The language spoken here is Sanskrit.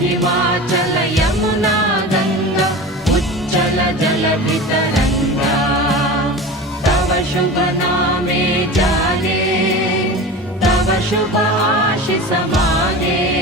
हिमाचल यमुना गंगा उच्चल जलधितरंगा तव शुभ नामे जागे तव शुभ आशीष मागे